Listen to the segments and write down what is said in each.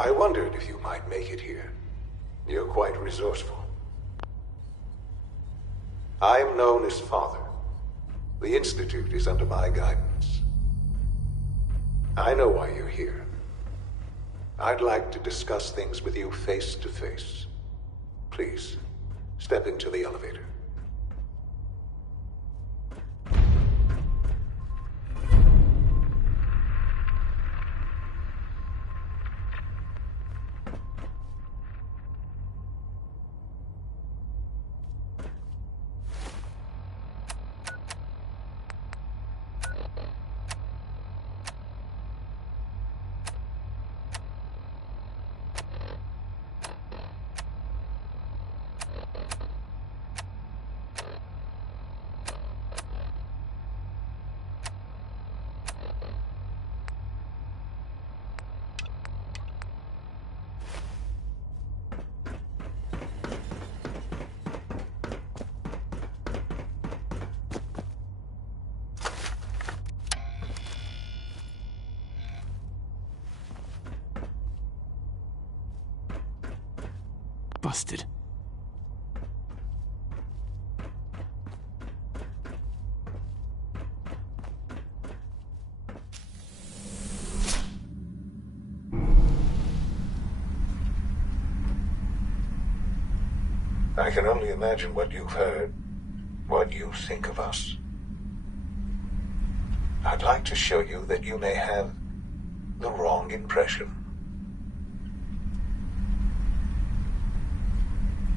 I wondered if you might make it here. You're quite resourceful. I'm known as Father. The Institute is under my guidance. I know why you're here. I'd like to discuss things with you face to face. Please, step into the elevator. Busted. I can only imagine what you've heard, what you think of us. I'd like to show you that you may have the wrong impression.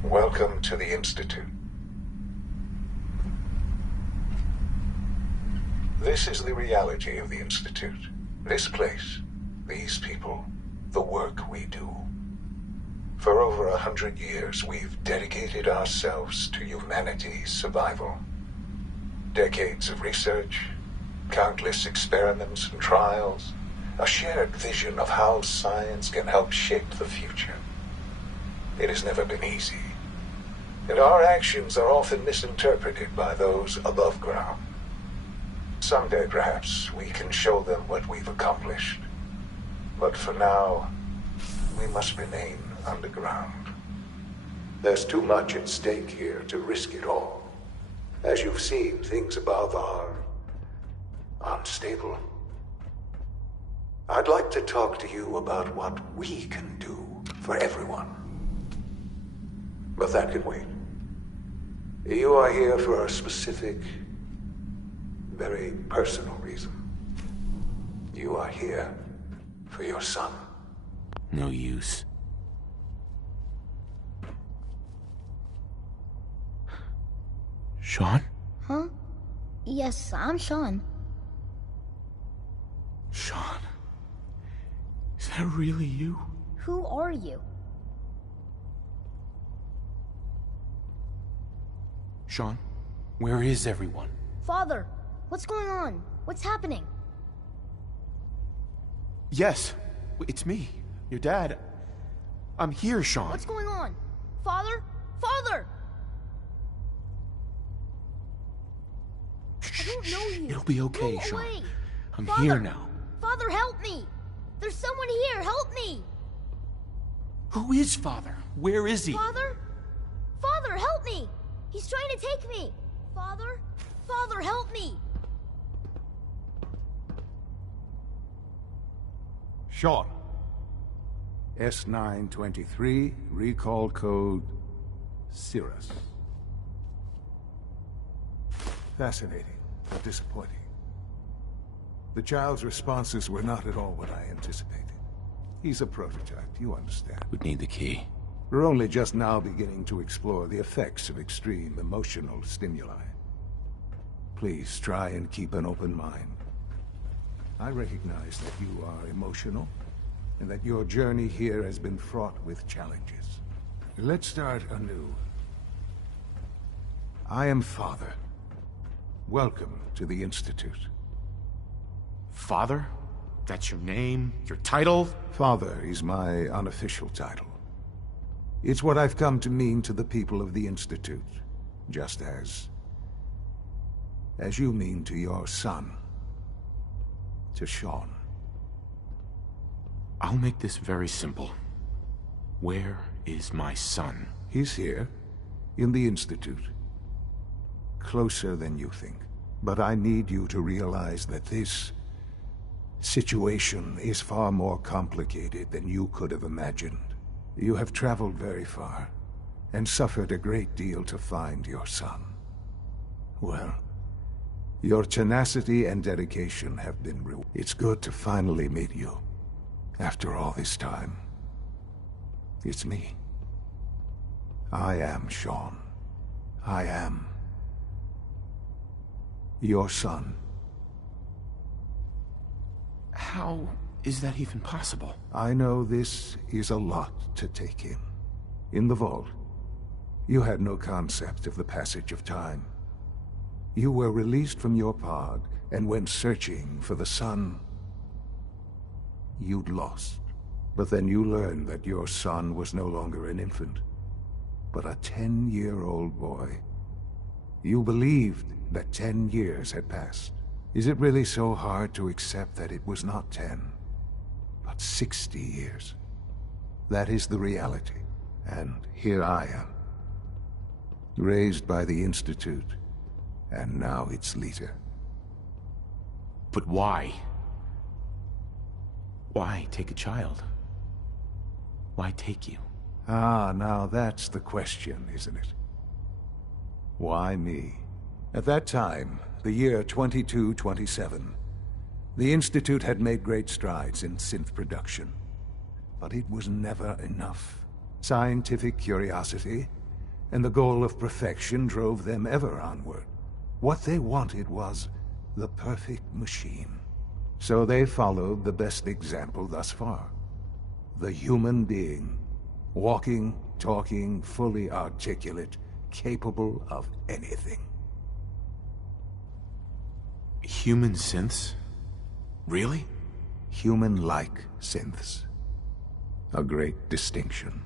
Welcome to the Institute. This is the reality of the Institute. This place, these people, the work we do. For over 100 years, we've dedicated ourselves to humanity's survival. Decades of research, countless experiments and trials, a shared vision of how science can help shape the future. It has never been easy, and our actions are often misinterpreted by those above ground. Someday, perhaps, we can show them what we've accomplished. But for now, we must remain underground. There's too much at stake here to risk it all. As you've seen, things above are unstable. I'd like to talk to you about what we can do for everyone. But that can wait. You are here for a specific, very personal reason. You are here for your son. No use. Sean? Huh? Yes, I'm Sean. Sean? Is that really you? Who are you? Sean, where is everyone? Father, what's going on? What's happening? Yes, it's me, your dad. I'm here, Sean. What's going on? Father? Father! I don't know you. It'll be okay, Go Sean. away. I'm Father, here now. Father, help me! There's someone here, help me! Who is Father? Where is he? Father? Father, help me! He's trying to take me! Father? Father, help me! Sean. S923, recall code Cirrus. Fascinating, but disappointing. The child's responses were not at all what I anticipated. He's a prototype, you understand. Would need the key. We're only just now beginning to explore the effects of extreme emotional stimuli. Please try and keep an open mind. I recognize that you are emotional, and that your journey here has been fraught with challenges. Let's start anew. I am Father. Welcome to the Institute. Father? That's your name? Your title? Father is my unofficial title. It's what I've come to mean to the people of the Institute, just as you mean to your son, to Sean. I'll make this very simple. Where is my son? He's here, in the Institute. Closer than you think. But I need you to realize that this situation is far more complicated than you could have imagined. You have traveled very far, and suffered a great deal to find your son. Well, your tenacity and dedication have been rewarded. It's good to finally meet you, after all this time. It's me. I am Sean. I am your son. How is that even possible? I know this is a lot to take in. In the vault, you had no concept of the passage of time. You were released from your pod and went searching for the son you'd lost. But then you learned that your son was no longer an infant, but a 10-year-old boy. You believed that 10 years had passed. Is it really so hard to accept that it was not 10, but 60 years? That is the reality. And here I am, raised by the Institute, and now its leader. But why? Why take a child? Why take you? Ah, now that's the question, isn't it? Why me? At that time, the year 2227, the Institute had made great strides in synth production. But it was never enough. Scientific curiosity and the goal of perfection drove them ever onward. What they wanted was the perfect machine. So they followed the best example thus far. The human being. Walking, talking, fully articulate, capable of anything. Human synths? Really? Human-like synths. A great distinction.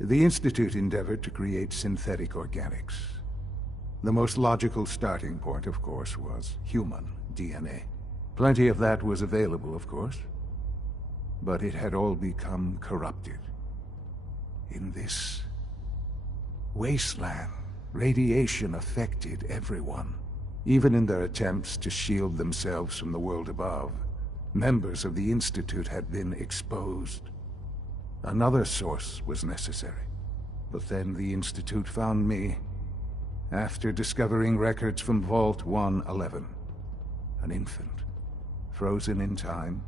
The Institute endeavored to create synthetic organics. The most logical starting point, of course, was human DNA. Plenty of that was available, of course. But it had all become corrupted. In this wasteland, radiation affected everyone. Even in their attempts to shield themselves from the world above, members of the Institute had been exposed. Another source was necessary. But then the Institute found me, after discovering records from Vault 111. An infant, frozen in time,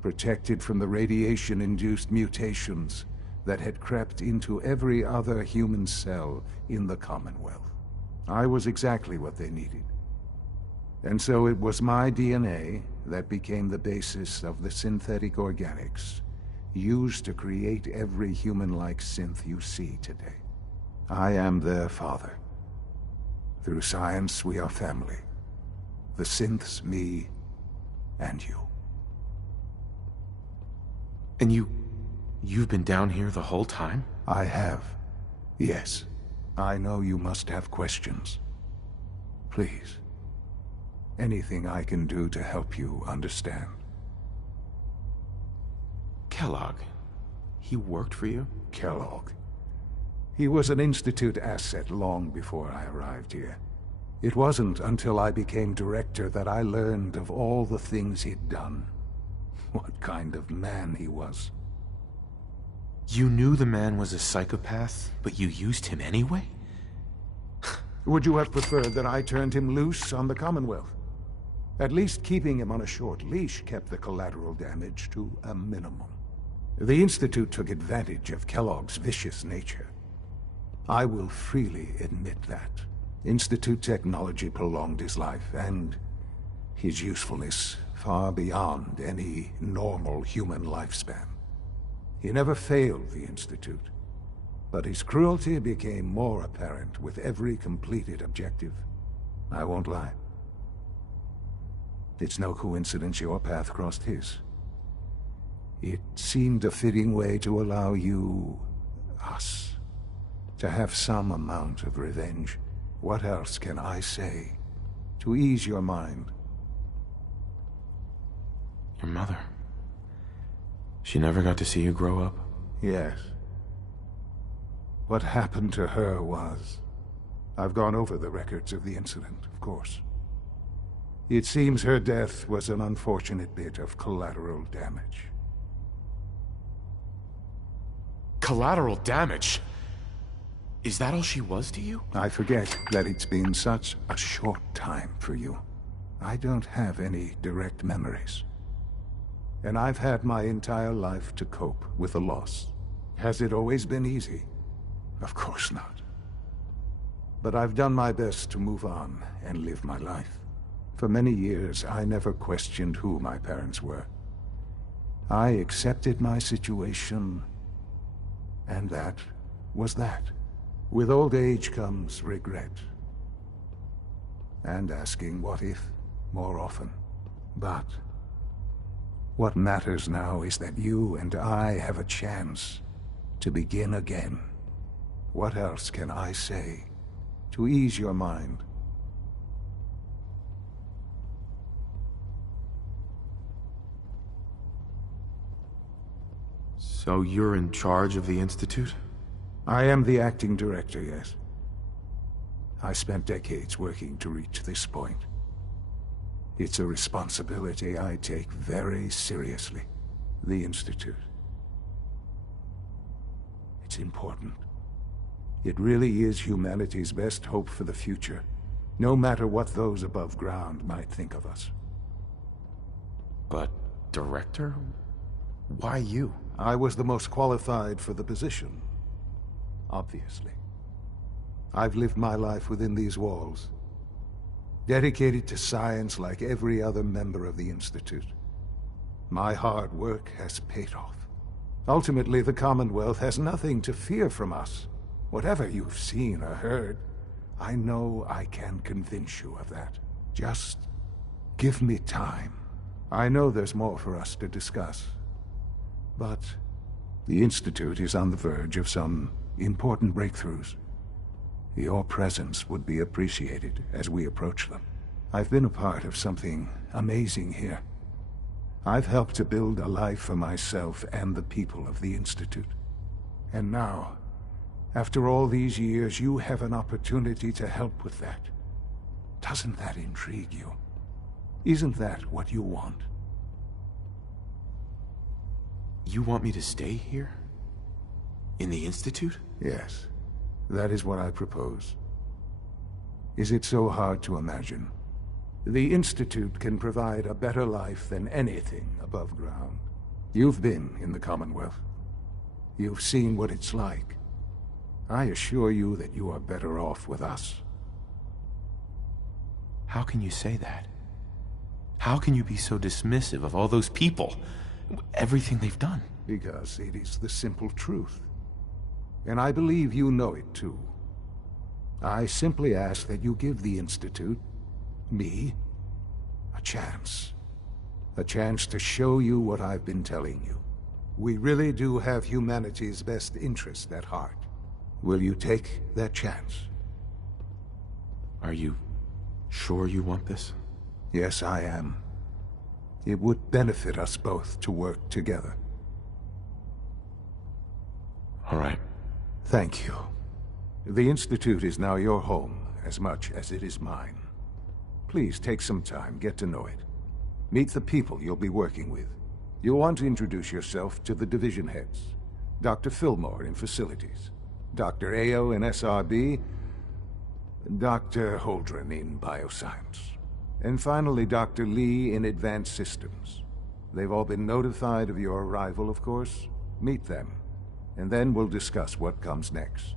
protected from the radiation-induced mutations that had crept into every other human cell in the Commonwealth. I was exactly what they needed. And so it was my DNA that became the basis of the synthetic organics used to create every human-like synth you see today. I am their father. Through science, we are family. The synths, me, and you. And you've been down here the whole time? I have. Yes. I know you must have questions. Please. Anything I can do to help you understand. Kellogg. He worked for you? Kellogg. He was an Institute asset long before I arrived here. It wasn't until I became director that I learned of all the things he'd done. What kind of man he was. You knew the man was a psychopath, but you used him anyway? Would you have preferred that I turned him loose on the Commonwealth? At least keeping him on a short leash kept the collateral damage to a minimum. The Institute took advantage of Kellogg's vicious nature. I will freely admit that. Institute technology prolonged his life, and his usefulness far beyond any normal human lifespan. He never failed the Institute, but his cruelty became more apparent with every completed objective. I won't lie. It's no coincidence your path crossed his. It seemed a fitting way to allow you, us, to have some amount of revenge. What else can I say to ease your mind? Your mother. She never got to see you grow up? Yes. What happened to her was... I've gone over the records of the incident, of course. It seems her death was an unfortunate bit of collateral damage. Collateral damage? Is that all she was to you? I forget that it's been such a short time for you. I don't have any direct memories. And I've had my entire life to cope with the loss. Has it always been easy? Of course not. But I've done my best to move on and live my life. For many years, I never questioned who my parents were. I accepted my situation, and that was that. With old age comes regret. And asking what if more often. But what matters now is that you and I have a chance to begin again. What else can I say to ease your mind? So you're in charge of the Institute? I am the acting director, yes. I spent decades working to reach this point. It's a responsibility I take very seriously. The Institute. It's important. It really is humanity's best hope for the future, no matter what those above ground might think of us. But, director? Why you? I was the most qualified for the position. Obviously. I've lived my life within these walls, dedicated to science like every other member of the Institute. My hard work has paid off. Ultimately, the Commonwealth has nothing to fear from us. Whatever you've seen or heard, I know I can convince you of that. Just give me time. I know there's more for us to discuss. But the Institute is on the verge of some important breakthroughs. Your presence would be appreciated as we approach them. I've been a part of something amazing here. I've helped to build a life for myself and the people of the Institute. And now, after all these years, you have an opportunity to help with that. Doesn't that intrigue you? Isn't that what you want? You want me to stay here? In the Institute? Yes, that is what I propose. Is it so hard to imagine? The Institute can provide a better life than anything above ground. You've been in the Commonwealth. You've seen what it's like. I assure you that you are better off with us. How can you say that? How can you be so dismissive of all those people? Everything they've done? Because it is the simple truth. And I believe you know it too. I simply ask that you give the Institute, me, a chance. A chance to show you what I've been telling you. We really do have humanity's best interest at heart. Will you take that chance? Are you sure you want this? Yes, I am. It would benefit us both to work together. All right. Thank you. The Institute is now your home, as much as it is mine. Please take some time, get to know it. Meet the people you'll be working with. You'll want to introduce yourself to the division heads. Dr. Fillmore in Facilities, Dr. Ao in SRB, Dr. Holdren in Bioscience, and finally Dr. Lee in Advanced Systems. They've all been notified of your arrival, of course. Meet them, and then we'll discuss what comes next.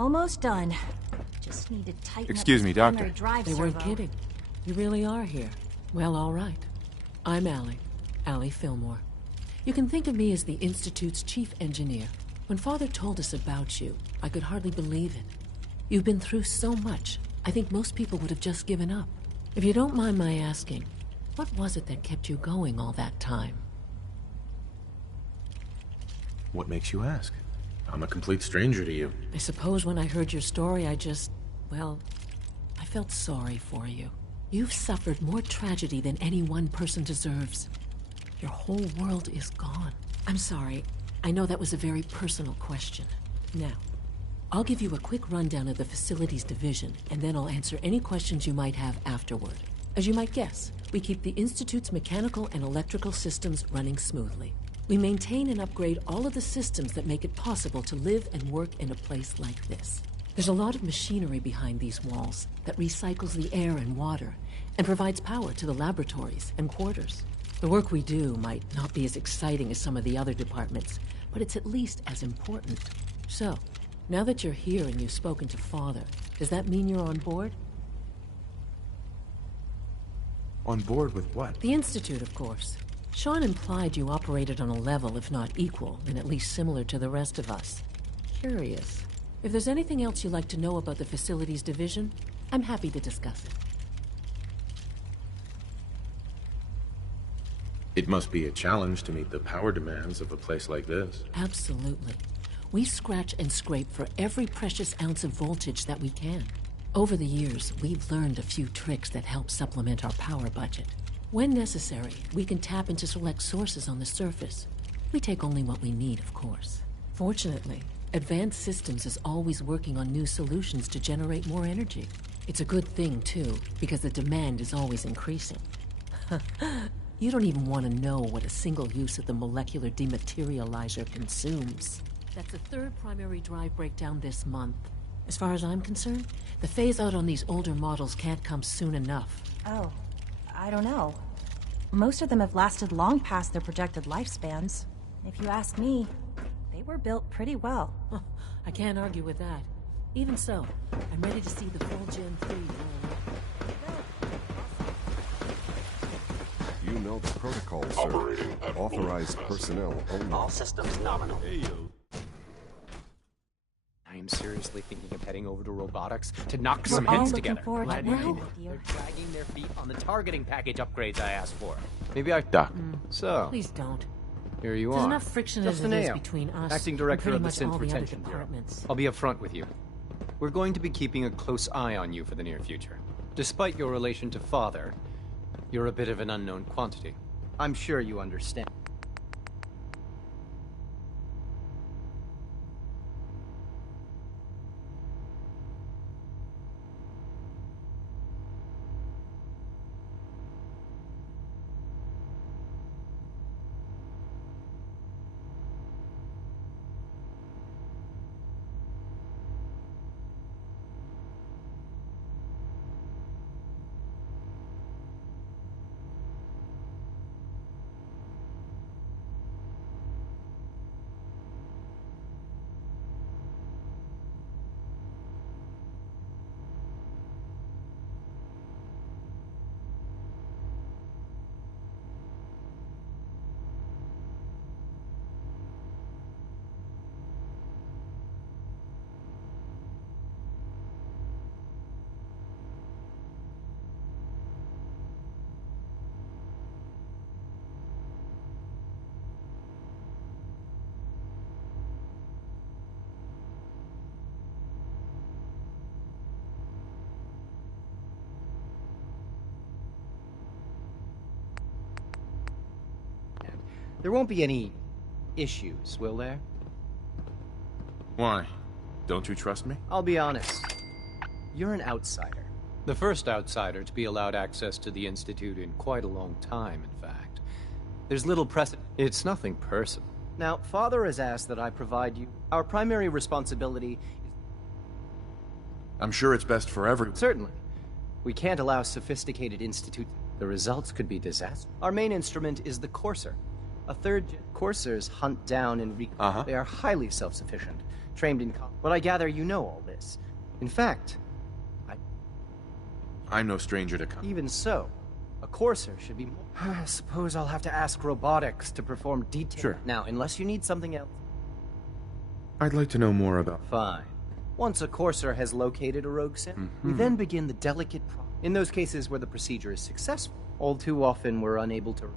Almost done. Just need to tighten Excuse up me, this primary Doctor. drive They weren't servo. kidding. You really are here. Well, all right. I'm Allie Fillmore. You can think of me as the Institute's chief engineer. When Father told us about you, I could hardly believe it. You've been through so much, I think most people would have just given up. If you don't mind my asking, what was it that kept you going all that time? What makes you ask? I'm a complete stranger to you. I suppose when I heard your story, well, I felt sorry for you. You've suffered more tragedy than any one person deserves. Your whole world is gone. I'm sorry. I know that was a very personal question. Now, I'll give you a quick rundown of the facilities division, and then I'll answer any questions you might have afterward. As you might guess, we keep the Institute's mechanical and electrical systems running smoothly. We maintain and upgrade all of the systems that make it possible to live and work in a place like this. There's a lot of machinery behind these walls that recycles the air and water and provides power to the laboratories and quarters. The work we do might not be as exciting as some of the other departments, but it's at least as important. So, now that you're here and you've spoken to Father, does that mean you're on board? On board with what? The Institute, of course. Sean implied you operated on a level, if not equal, and at least similar to the rest of us. Curious. If there's anything else you'd like to know about the Facilities Division, I'm happy to discuss it. It must be a challenge to meet the power demands of a place like this. Absolutely. We scratch and scrape for every precious ounce of voltage that we can. Over the years, we've learned a few tricks that help supplement our power budget. When necessary, we can tap into select sources on the surface. We take only what we need, of course. Fortunately, Advanced Systems is always working on new solutions to generate more energy. It's a good thing, too, because the demand is always increasing. You don't even want to know what a single use of the molecular dematerializer consumes. That's the third primary drive breakdown this month. As far as I'm concerned, the phase-out on these older models can't come soon enough. Oh, I don't know. Most of them have lasted long past their projected lifespans. If you ask me, they were built pretty well. I can't argue with that. Even so, I'm ready to see the full Gen 3 roll out. You know the protocol, sir. Authorized personnel only. All systems nominal. Hey, yo. I am seriously thinking of heading over to robotics to knock We're some all heads looking together. forward to Glad working you with you. They're dragging their feet on the targeting package upgrades I asked for. Maybe I... Doc. So, Please don't. here you There's are. enough friction as Justin it is Ao, between us acting and director pretty of the much all Synth the other Retention Bureau. departments. I'll be upfront with you. We're going to be keeping a close eye on you for the near future. Despite your relation to Father, you're a bit of an unknown quantity. I'm sure you understand. There won't be any issues, will there? Why? Don't you trust me? I'll be honest. You're an outsider. The first outsider to be allowed access to the Institute in quite a long time, in fact. There's little precedent. It's nothing personal. Now, Father has asked that I provide you... Our primary responsibility is... I'm sure it's best for everyone. Certainly. We can't allow sophisticated Institute... The results could be disastrous. Our main instrument is the Courser. A third coursers hunt down and They are highly self-sufficient, trained in but I gather you know all this. In fact, I'm no stranger to even so, a courser should be more... I suppose I'll have to ask robotics to perform detail. Sure. Now, unless you need something else... I'd like to know more about... Fine. Once a courser has located a rogue sim, we then begin the delicate in those cases where the procedure is successful. All too often, we're unable to...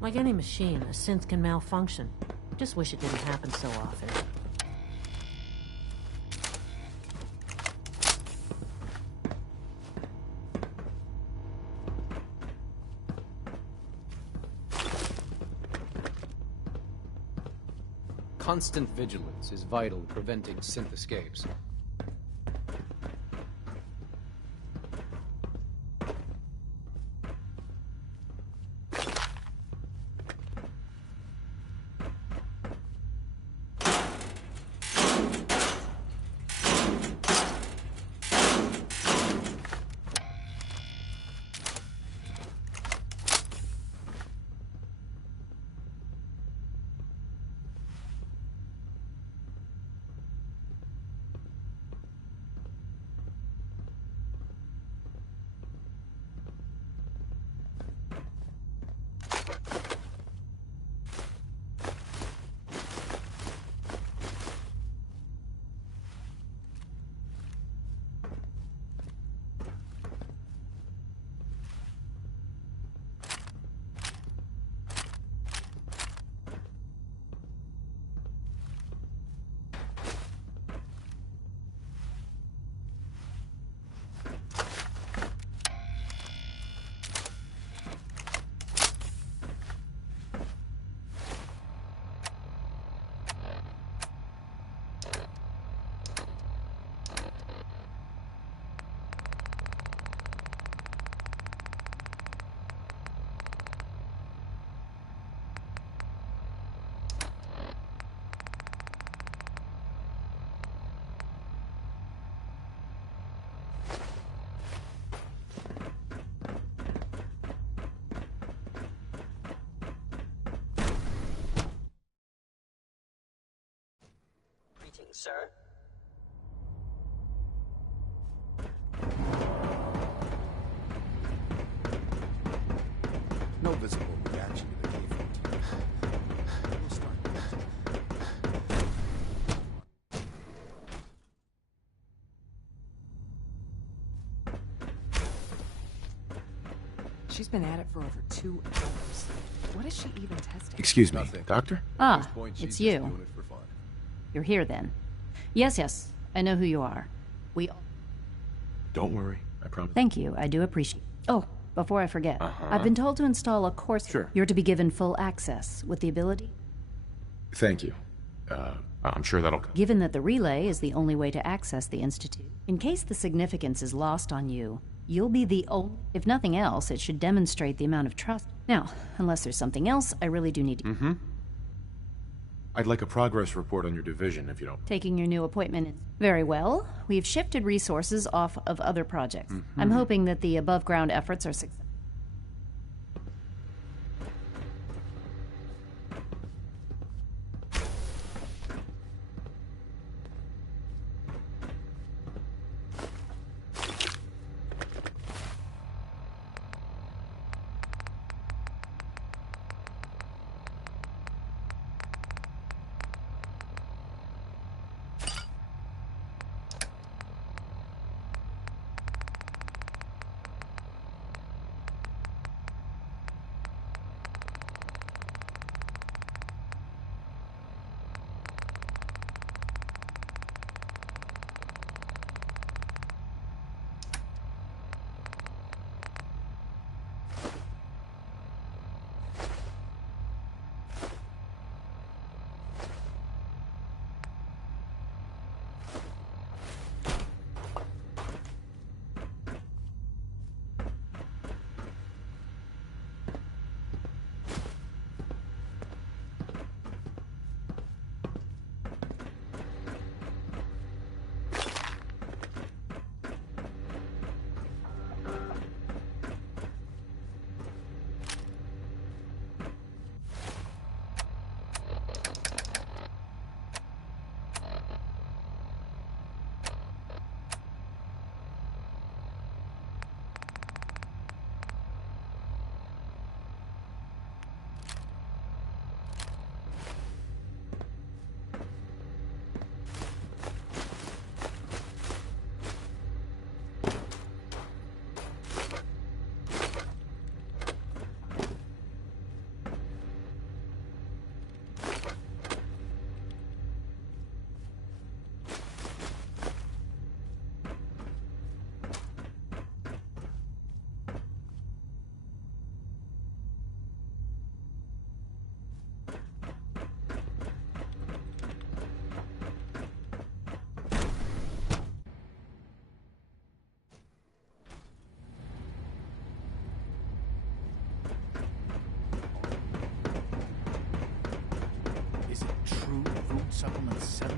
Like any machine, a synth can malfunction. Just wish it didn't happen so often. Constant vigilance is vital to preventing synth escapes. Sir? No visible reaction to the defect. We'll start. She's been at it for over 2 hours. What is she even testing? Excuse me, Doctor? Ah, it's you. You're here then. Yes, I know who you are. Don't worry, I promise. Thank you, I do appreciate. Oh, before I forget, I've been told to install a course. Sure. You're to be given full access with the ability. Thank you. I'm sure that'll come. Given that the relay is the only way to access the Institute, in case the significance is lost on you, you'll be the only... If nothing else, it should demonstrate the amount of trust. Now, unless there's something else, I really do need to... I'd like a progress report on your division, if you don't... Taking your new appointment. Very well. We've shifted resources off of other projects. I'm hoping that the above-ground efforts are successful.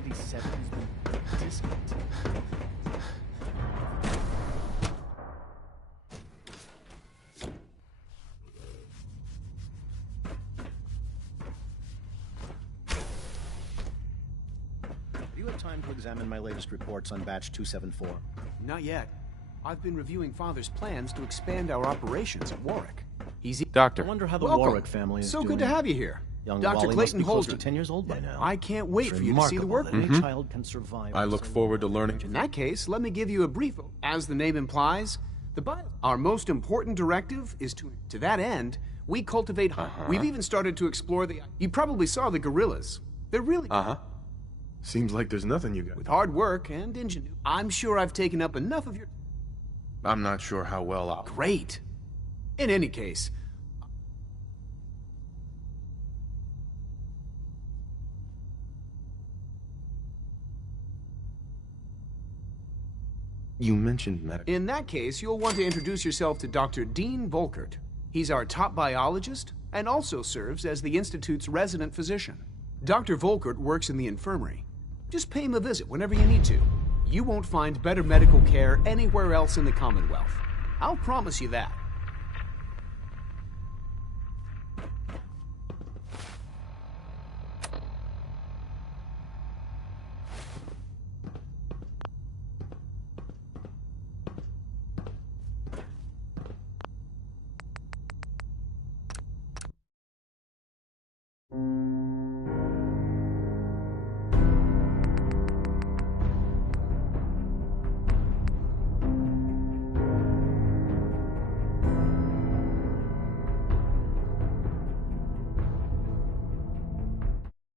already said he's been discontinued. Do you have time to examine my latest reports on Batch 274? Not yet. I've been reviewing Father's plans to expand our operations at Warwick. He's... Doctor. I wonder how the Welcome. Warwick family is so doing. good to have you here. Young Dr. Wally Clayton must be close to Holden. 10 years old by now. I can't wait It's for you to see the work. remarkable that any child can survive. I look forward to learning. In that case, let me give you a brief. As the name implies, our most important directive is to that end, we cultivate... We've even started to explore the... You probably saw the gorillas. They're really... Seems like there's nothing you got. With hard work and ingenuity, I'm sure I've taken up enough of your... I'm not sure how well I'll... Great. In any case... You mentioned medical. In that case, you'll want to introduce yourself to Dr. Dean Volkert. He's our top biologist and also serves as the Institute's resident physician. Dr. Volkert works in the infirmary. Just pay him a visit whenever you need to. You won't find better medical care anywhere else in the Commonwealth. I'll promise you that.